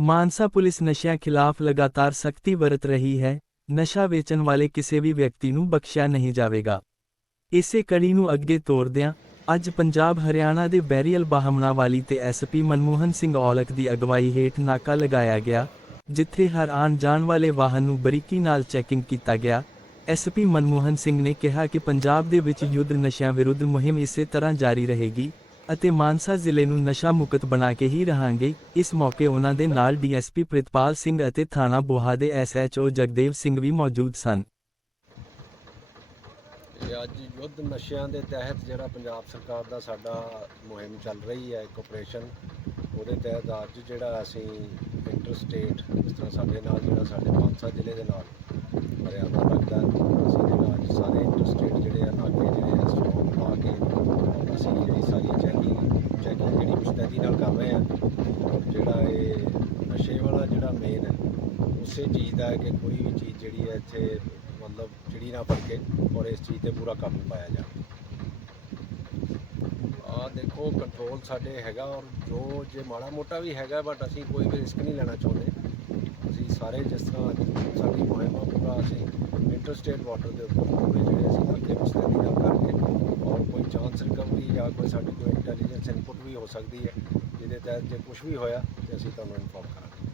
Mansa police ਨਸ਼ਿਆਂ ਖਿਲਾਫ ਲਗਾਤਾਰ ਸਖਤੀ ਵਰਤ ਰਹੀ ਹੈ, ਨਸ਼ਾ ਵੇਚਣ ਵਾਲੇ ਕਿਸੇ ਵੀ ਵਿਅਕਤੀ ਨੂੰ ਬਖਸ਼ਿਆ ਨਹੀਂ ਜਾਵੇਗਾ। ਇਸੇ ਕੜੀ ਨੂੰ ਅੱਗੇ ਤੋਰਦਿਆਂ, ਅੱਜ ਪੰਜਾਬ ਹਰਿਆਣਾ ਦੇ ਬੈਰੀਅਲ ਬਾਹਮਣਾ ਵਾਲੀ ਤੇ ਐਸਪੀ ਮਨਮੋਹਨ ਸਿੰਘ ਔਲਖ ਦੀ ਅਗਵਾਈ ਹੇਠ ਨਾਕਾ ਲਗਾਇਆ ਗਿਆ, ਜਿੱਥੇ ਹਰ ਆਉਣ ਜਾਣ ਵਾਲੇ ਵਾਹਨ ਨੂੰ ਬਰੀਕੀ ਨਾਲ ਚੈਕਿੰਗ ਕੀਤਾ ਗਿਆ। ਐਸਪੀ ਮਨਮੋਹਨ ਸਿੰਘ ਨੇ ਕਿਹਾ ਕਿ ਪੰਜਾਬ ਦੇ ਵਿੱਚ ਯੁੱਧ ਨਸ਼ਿਆਂ ਵਿਰੁੱਧ ਮੁਹਿੰਮ ਇਸੇ ਤਰ੍ਹਾਂ ਜਾਰੀ ਰਹੇਗੀ ਅਤੇ ਮਾਨਸਾ ਜ਼ਿਲ੍ਹੇ ਨੂੰ ਨਸ਼ਾ ਮੁਕਤ ਬਣਾ ਕੇ ਹੀ ਰਹਾਂਗੇ। ਇਸ ਮੌਕੇ ਉਹਨਾਂ ਦੇ ਨਾਲ ਡੀਐਸਪੀ ਪ੍ਰਿਤਪਾਲ ਸਿੰਘ ਅਤੇ ਥਾਣਾ ਬੋਹਾ ਦੇ ਐਸਐਚਓ ਜਗਦੇਵ ਸਿੰਘ ਵੀ ਮੌਜੂਦ ਸਨ। ਅੱਜ ਯੁੱਧ ਨਸ਼ਿਆਂ ਦੇ ਤਹਿਤ ਜਿਹੜਾ ਪੰਜਾਬ ਸਰਕਾਰ ਦਾ ਸਾਡਾ ਮੁਹਿੰਮ ਚੱਲ ਰਹੀ ਹੈ, ਇੱਕ ਆਪਰੇਸ਼ਨ ਉਹਦੇ ਤਹਿਤ ਅੱਜ ਜਿਹੜਾ ਅਸੀਂ ਇੰਟਰ ਸਟੇਟ ਜਿਸ ਤਰ੍ਹਾਂ ਸਾਡੇ ਨਾਲ ਜਿਹੜਾ ਸਾਡੇ ਮਾਨਸਾ ਜ਼ਿਲ੍ਹੇ ਦੇ ਨਾਲ ਹਰਿਆਣਾ ਲੱਗਦਾ, ਅਸੀਂ ਜਿਹੜਾ ਅੱਜ ਸਾਰੇ ਇੰਟਰ ਸਟੇਟ ਜਿਹੜੇ ਆ ਨਾਕੇ ਜਿਹੜੇ ਆ ਸਟ੍ਰੋਂਗ ਲਾ ਕੇ ਅਸੀਂ ਜਿਹੜੀ ਸਾਰੀ ਚੈਕਿੰਗ ਚੈਕਿੰਗ ਜਿਹੜੀ ਮੁਸ਼ਤੈਦੀ ਨਾਲ ਕਰ ਰਹੇ ਆ। ਜਿਹੜਾ ਇਹ ਨਸ਼ੇ ਵਾਲਾ ਜਿਹੜਾ ਮੇਨ ਹੈ, ਉਸੇ ਚੀਜ਼ ਦਾ ਹੈ ਕਿ ਕੋਈ ਵੀ ਚੀਜ਼ ਜਿਹੜੀ ਹੈ ਇੱਥੇ ਮਤਲਬ ਚਿੜੀ ਨਾ ਫੜ ਕੇ ਔਰ ਇਸ ਚੀਜ਼ ਤੇ ਪੂਰਾ ਕਾਬੂ ਪਾਇਆ ਜਾਵੇ। ਆ ਦੇਖੋ ਕੰਟਰੋਲ ਸਾਡੇ ਹੈਗਾ ਔਰ ਜੋ ਜੇ ਮਾੜਾ ਮੋਟਾ ਵੀ ਹੈਗਾ ਬਟ ਅਸੀਂ ਕੋਈ ਵੀ ਰਿਸਕ ਨਹੀਂ ਲੈਣਾ ਚਾਹੁੰਦੇ। ਅਸੀਂ ਸਾਰੇ ਜਿਸ ਤਰ੍ਹਾਂ ਅੱਜ ਸਾਡੀ ਮੁਹਿੰਮ ਆ ਪੂਰਾ ਅਸੀਂ ਇੰਟਰਸਟੇਟ ਵਾਟਰ ਦੇ ਉੱਪਰ ਜਿਹੜੇ ਅਸੀਂ ਨਾਕੇ ਮੁਸਤੈਦੀ ਨਾਲ ਕਰ ਔਰ ਕੋਈ ਚਾਂਸ ਰਿਕਵਰੀ ਜਾਂ ਕੋਈ ਸਾਡੀ ਕੋਈ ਇੰਟੈਲੀਜੈਂਸ ਇਨਪੁਟ ਵੀ ਹੋ ਸਕਦੀ ਹੈ, ਜਿਹਦੇ ਤਹਿਤ ਜੇ ਕੁਝ ਵੀ ਹੋਇਆ ਤੇ ਅਸੀਂ ਤੁਹਾਨੂੰ ਇਨਫੋਰਮ ਕਰਾਂਗੇ।